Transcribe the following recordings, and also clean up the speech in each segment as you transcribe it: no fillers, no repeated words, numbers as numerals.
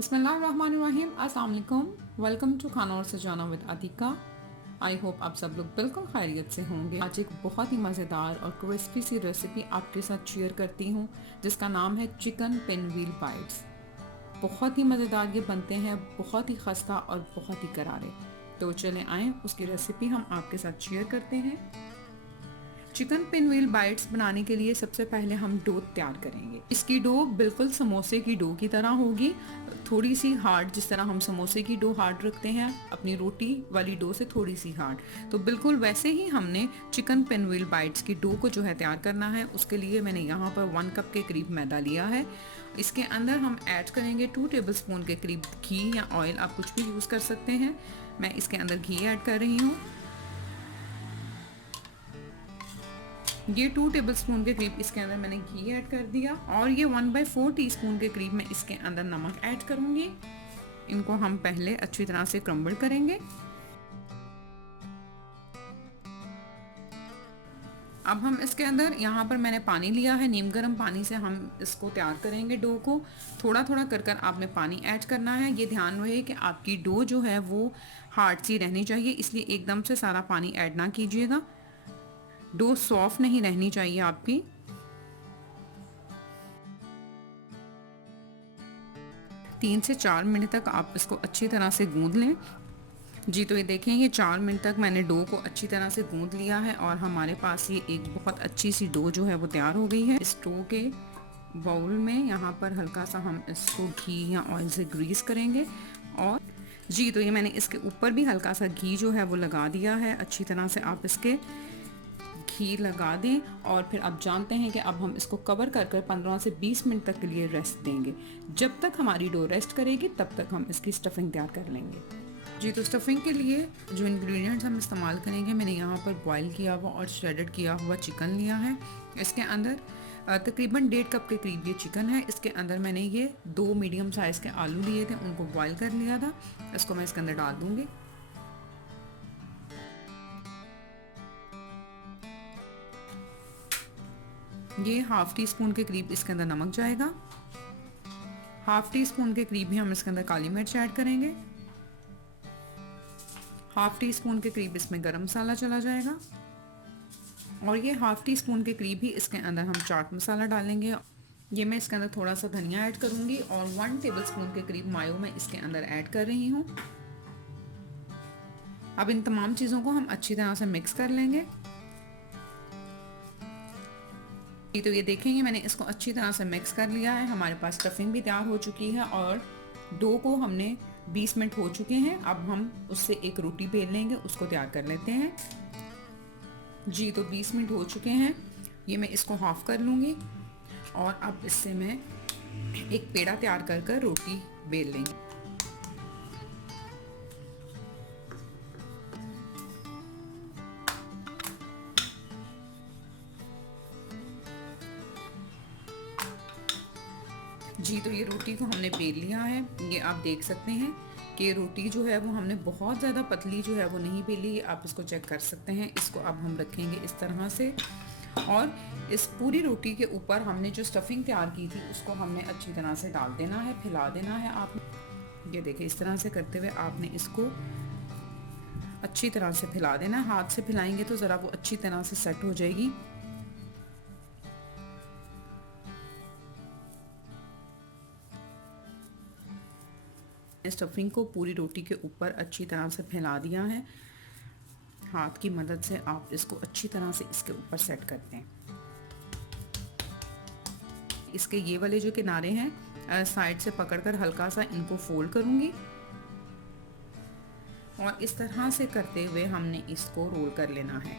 बिस्मिल्लाहिर्रहमानिर्रहीम, अस्सलाम वालेकुम। वेलकम टू खाना और सजाना विद अतिका। आई होप आप सब लोग बिल्कुल खैरियत से होंगे। आज एक बहुत ही मज़ेदार और क्रिस्पी सी रेसिपी आपके साथ शेयर करती हूँ जिसका नाम है चिकन पिनव्हील बाइट्स। बहुत ही मज़ेदार ये बनते हैं, बहुत ही खस्ता और बहुत ही करारे। तो चलें आएँ उसकी रेसिपी हम आपके साथ शेयर करते हैं। चिकन पिनव्हील बाइट्स बनाने के लिए सबसे पहले हम डो तैयार करेंगे। इसकी डो बिल्कुल समोसे की डो की तरह होगी, थोड़ी सी हार्ड, जिस तरह हम समोसे की डो हार्ड रखते हैं अपनी रोटी वाली डो से थोड़ी सी हार्ड, तो बिल्कुल वैसे ही हमने चिकन पिनव्हील बाइट्स की डो को जो है तैयार करना है। उसके लिए मैंने यहाँ पर 1 कप के करीब मैदा लिया है। इसके अंदर हम ऐड करेंगे 2 टेबलस्पून के करीब घी या ऑयल, आप कुछ भी यूज़ कर सकते हैं। मैं इसके अंदर घी ऐड कर रही हूँ। ये 2 टेबलस्पून के करीब इसके अंदर मैंने घी ऐड कर दिया और ये 1/4 टीस्पून के करीब मैं इसके अंदर नमक ऐड करूंगी। इनको हम पहले अच्छी तरह से क्रम्बल करेंगे। अब हम इसके अंदर यहाँ पर मैंने पानी लिया है, नीम गर्म पानी से हम इसको तैयार करेंगे डो को। थोड़ा थोड़ा कर कर आपने पानी ऐड करना है। ये ध्यान रहे कि आपकी डो जो है वो हार्ड सी रहनी चाहिए, इसलिए एकदम से सारा पानी ऐड ना कीजिएगा। डो सॉफ्ट नहीं रहनी चाहिए आपकी। तीन से 4 मिनट तक आप इसको अच्छी तरह से गूंद लें। जी तो ये देखें, ये 4 मिनट तक मैंने डो को अच्छी तरह से गूंद लिया है और हमारे पास ये एक बहुत अच्छी सी डो जो है वो तैयार हो गई है। इस डो के बाउल में यहाँ पर हल्का सा हम इसको घी या ऑयल से ग्रीस करेंगे और जी तो ये मैंने इसके ऊपर भी हल्का सा घी जो है वो लगा दिया है। अच्छी तरह से आप इसके घी लगा दें और फिर अब जानते हैं कि अब हम इसको कवर कर कर 15 से 20 मिनट तक के लिए रेस्ट देंगे। जब तक हमारी डो रेस्ट करेगी तब तक हम इसकी स्टफिंग तैयार कर लेंगे। जी तो स्टफिंग के लिए जो इंग्रेडिएंट्स हम इस्तेमाल करेंगे, मैंने यहाँ पर बॉईल किया हुआ और श्रेडेड किया हुआ चिकन लिया है। इसके अंदर तकरीबन 1.5 कप के करीब ये चिकन है। इसके अंदर मैंने ये 2 मीडियम साइज़ के आलू लिए थे, उनको बॉईल कर लिया था। इसको मैं इसके अंदर डाल दूँगी। ये हाफ़ टी स्पून के करीब इसके अंदर नमक जाएगा। हाफ़ टी स्पून के करीब ही हम इसके अंदर काली मिर्च ऐड करेंगे। हाफ़ टी स्पून के करीब इसमें गरम मसाला चला जाएगा और ये हाफ़ टी स्पून के करीब ही इसके अंदर हम चाट मसाला डालेंगे। ये मैं इसके अंदर थोड़ा सा धनिया ऐड करूँगी और 1 टेबलस्पून के करीब मायो मैं इसके अंदर ऐड कर रही हूँ। अब इन तमाम चीज़ों को हम अच्छी तरह से मिक्स कर लेंगे। तो ये देखेंगे मैंने इसको अच्छी तरह से मिक्स कर लिया है। हमारे पास स्टफिंग भी तैयार हो चुकी है और डो को हमने 20 मिनट हो चुके हैं। अब हम उससे एक रोटी बेल लेंगे, उसको तैयार कर लेते हैं। जी तो 20 मिनट हो चुके हैं। ये मैं इसको हाफ कर लूँगी और अब इससे मैं एक पेड़ा तैयार कर कर रोटी बेल लेंगे। जी तो ये रोटी को हमने बेल लिया है। ये आप देख सकते हैं कि रोटी जो है वो हमने बहुत ज़्यादा पतली जो है वो नहीं बेली, आप इसको चेक कर सकते हैं। इसको अब हम रखेंगे इस तरह से और इस पूरी रोटी के ऊपर हमने जो स्टफिंग तैयार की थी उसको हमने अच्छी तरह से डाल देना है, फैला देना है। आप ये देखिए, इस तरह से करते हुए आपने इसको अच्छी तरह से फैला देना है। हाथ से फैलाएंगे तो ज़रा वो अच्छी तरह से सेट हो जाएगी। स्टफिंग को पूरी रोटी के ऊपर अच्छी तरह से फैला दिया है। हाथ की मदद से आप इसको अच्छी तरह से इसके ऊपर सेट करते हैं। इसके ये वाले जो किनारे हैं साइड से पकड़कर हल्का सा इनको फोल्ड करूंगी और इस तरह से करते हुए हमने इसको रोल कर लेना है।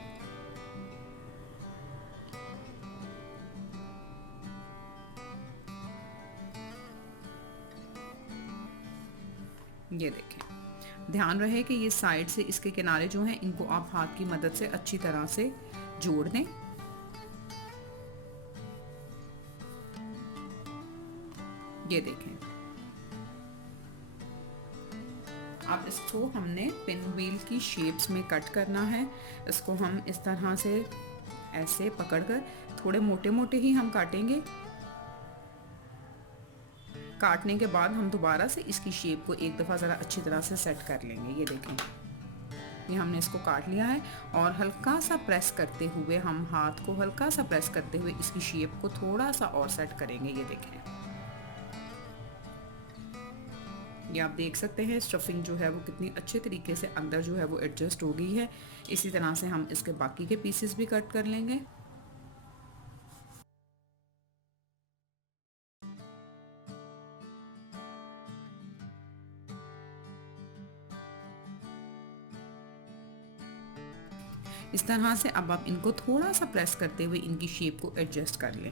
ये देखें, ध्यान रहे कि ये साइड से इसके किनारे जो हैं इनको आप हाथ की मदद से अच्छी तरह से जोड़ दें। ये देखें, अब इसको हमने पिन व्हील की शेप्स में कट करना है। इसको हम इस तरह से ऐसे पकड़कर, थोड़े मोटे मोटे ही हम काटेंगे। काटने के बाद हम दोबारा से इसकी शेप को एक दफ़ा ज़रा अच्छी तरह से सेट कर लेंगे। ये देखें, ये हमने इसको काट लिया है और हल्का सा प्रेस करते हुए, हम हाथ को हल्का सा प्रेस करते हुए इसकी शेप को थोड़ा सा और सेट करेंगे। ये देखें, ये आप देख सकते हैं स्टफिंग जो है वो कितनी अच्छे तरीके से अंदर जो है वो एडजस्ट हो गई है। इसी तरह से हम इसके बाकी के पीसेस भी कट कर लेंगे। इस तरह से अब आप इनको थोड़ा सा प्रेस करते हुए इनकी शेप को एडजस्ट कर लें।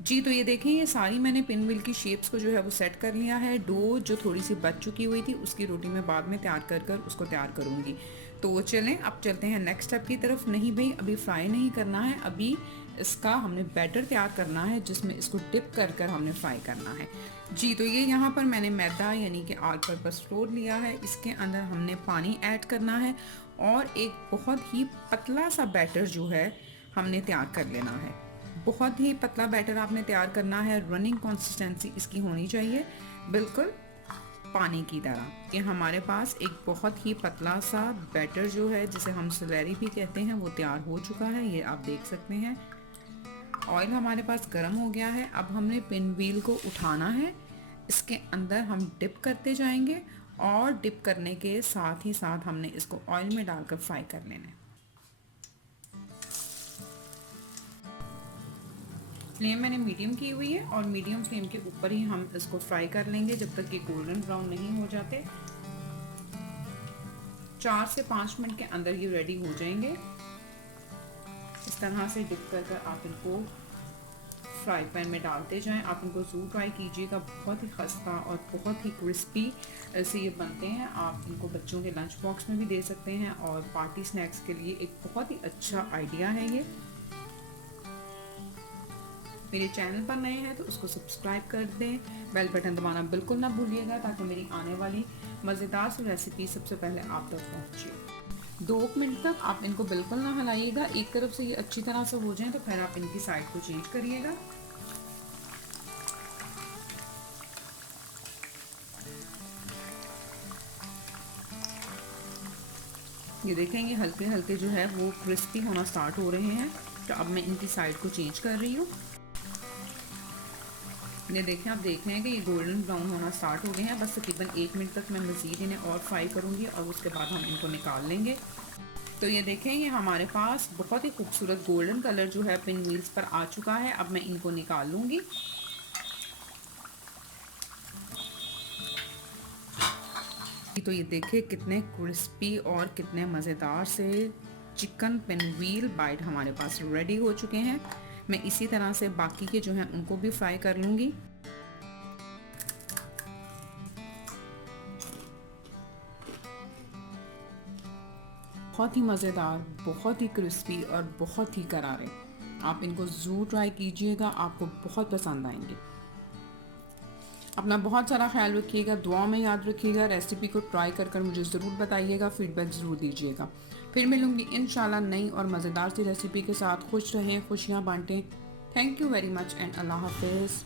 जी, तो ये देखें, ये सारी मैंने पिन व्हील की शेप्स को जो है वो सेट कर लिया है। डो जो थोड़ी सी बच चुकी हुई थी उसकी रोटी मैं बाद में तैयार कर उसको तैयार करूँगी। तो चलें अब चलते हैं नेक्स्ट स्टेप की तरफ। नहीं भाई, अभी फ्राई नहीं करना है, अभी इसका हमने बैटर तैयार करना है जिसमें इसको डिप कर हमने फ्राई करना है। जी, तो ये यहाँ पर मैंने मैदा यानी कि ऑल पर्पस फ्लोर लिया है। इसके अंदर हमने पानी ऐड करना है और एक बहुत ही पतला सा बैटर जो है हमने तैयार कर लेना है। बहुत ही पतला बैटर आपने तैयार करना है, रनिंग कंसिस्टेंसी इसकी होनी चाहिए, बिल्कुल पानी की तरह। कि हमारे पास एक बहुत ही पतला सा बैटर जो है जिसे हम स्लैरी भी कहते हैं वो तैयार हो चुका है। ये आप देख सकते हैं। ऑयल हमारे पास गर्म हो गया है। अब हमने पिन व्हील को उठाना है, इसके अंदर हम डिप करते जाएंगे और डिप करने के साथ ही साथ हमने इसको ऑयल में डालकर फ्राई कर लेना है। फ्लेम मैंने मीडियम की हुई है और मीडियम फ्लेम के ऊपर ही हम इसको फ्राई कर लेंगे जब तक कि गोल्डन ब्राउन नहीं हो जाते। 4 से 5 मिनट के अंदर ये रेडी हो जाएंगे। इस तरह से डिप कर आप इनको फ्राई पैन में डालते जाएं। आप इनको ज़रूर ट्राई कीजिएगा, बहुत ही खस्ता और बहुत ही क्रिस्पी से ये बनते हैं। आप इनको बच्चों के लंच बॉक्स में भी दे सकते हैं और पार्टी स्नैक्स के लिए एक बहुत ही अच्छा आइडिया है ये। मेरे चैनल पर नए हैं तो उसको सब्सक्राइब कर दें, बेल बटन दबाना बिल्कुल ना भूलिएगा ताकि मेरी आने वाली मज़ेदार सी रेसिपी सबसे पहले आप तक पहुंचे। 2 मिनट तक आप इनको बिल्कुल ना हिलाइएगा। एक तरफ से ये अच्छी तरह से हो जाए तो फिर आप इनकी साइड को चेंज करिएगा। ये देखेंगे हल्के हल्के जो है वो क्रिस्पी होना स्टार्ट हो रहे हैं। तो अब मैं इनकी साइड को चेंज कर रही हूँ। ये देखें, आप देख रहे हैं कि ये गोल्डन ब्राउन होना स्टार्ट हो गए हैं। बस तकरीबन 1 मिनट तक मैं मज़ीद इन्हें और फ्राई करूँगी और उसके बाद हम इनको निकाल लेंगे। तो ये देखें, ये हमारे पास बहुत ही खूबसूरत गोल्डन कलर जो है पिन व्हील्स पर आ चुका है। अब मैं इनको निकाल लूँगी। तो ये देखिए कितने क्रिस्पी और कितने मज़ेदार से चिकन पिन व्हील बाइट हमारे पास रेडी हो चुके हैं। मैं इसी तरह से बाकी के जो हैं उनको भी फ्राई कर लूँगी। बहुत ही मज़ेदार, बहुत ही क्रिस्पी और बहुत ही करारे। आप इनको ज़रूर ट्राई कीजिएगा, आपको बहुत पसंद आएंगे। अपना बहुत सारा ख्याल रखिएगा, दुआ में याद रखिएगा। रेसिपी को ट्राई कर मुझे ज़रूर बताइएगा, फीडबैक ज़रूर दीजिएगा। फिर मिलूँगी इंशाल्लाह नई और मज़ेदार सी रेसिपी के साथ। खुश रहें, खुशियाँ बांटें। Thank you very much and अल्लाह हाफिज़।